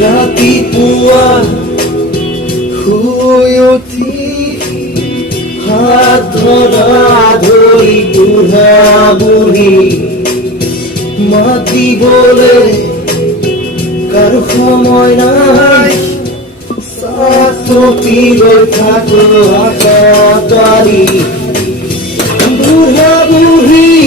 ৰাতিপুৱা শুই উঠি হাত ধৰা ধৰি বুঢ়া বুঢ়ী মাতিবলে কাৰো সময় নাই চাকি লৈ থাকো আকাশাৰী বুঢ়া বুঢ়ী